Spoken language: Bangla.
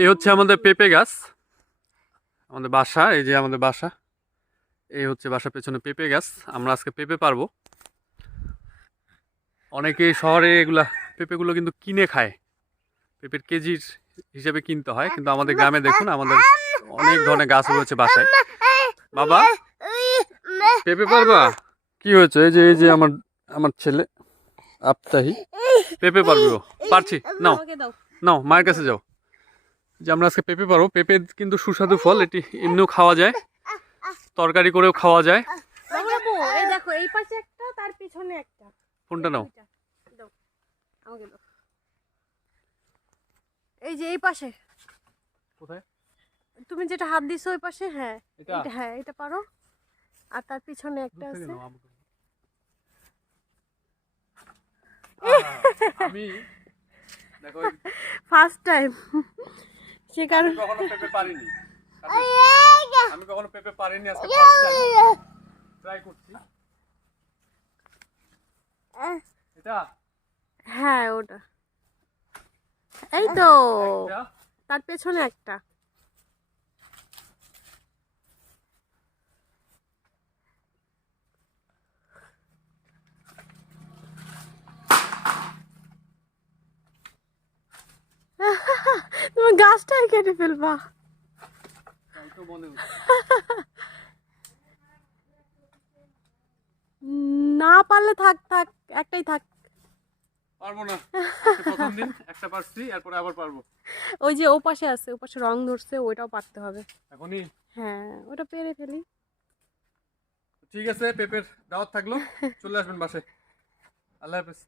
এই হচ্ছে আমাদের পেঁপে গাছ, আমাদের বাসা। এই যে আমাদের বাসা, এই হচ্ছে বাসার পেছনে পেঁপে গাছ। আমরা আজকে পেঁপে পারবো। অনেকেই শহরে এগুলা পেঁপেগুলো কিন্তু কিনে খায়, পেঁপের কেজির হিসেবে কিনতে হয়, কিন্তু আমাদের গ্রামে দেখুন আমাদের অনেক ধরনের গাছ রয়েছে বাসায়। বাবা পেঁপে পারবা? কি হয়েছে? এই যে আমার আমার ছেলে আপতাহি পেঁপে পারবে। ও পারছি, নাও নাও মায়ের কাছে যাও। যে আমরা আজকে পেঁপে পারবো। পেঁপে কিন্তু সুস্বাদু ফল, এটি এমনিও খাওয়া যায়, তরকারি করেও খাওয়া যায়। এই দেখো, এই পাশে একটা, তার পিছনে একটা। কোনটা নাও? দাও আমাকে দাও। এই যে এই পাশে। কোথায়? তুমি যেটা হাত দিছো ওই পাশে। হ্যাঁ এটা? এটা, হ্যাঁ এটা পারো। আর তার পিছনে একটা আছে। আমি দেখো ফার্স্ট টাইম সে কারণ কখনো পেঁপে পারিনি, আমি কখনো পেঁপে পারিনি, আজকে ফার্স্ট টাইম ট্রাই করছি। এটা? হ্যাঁ ওটা, এই তো একটা? তার পেছনে একটা। তুমি গাছটাই কেটে ফেলবা। তাই তো মনে হচ্ছে। না পারলে থাক থাক, একটাই থাক। পারবো না, আজকে প্রথম দিন একটা পারছি, এরপরে আবার পারবো। ওই যে ও পাশে আছে, ও পাশে রং ধরছে, ওইটাও পারতে হবে। এখনই? হ্যাঁ ওটা পেরে ফেলি। ঠিক আছে, পেঁপের দাওয়াত থাকলো, চলে আসবেন বাসায়। আল্লাহ হাফেজ।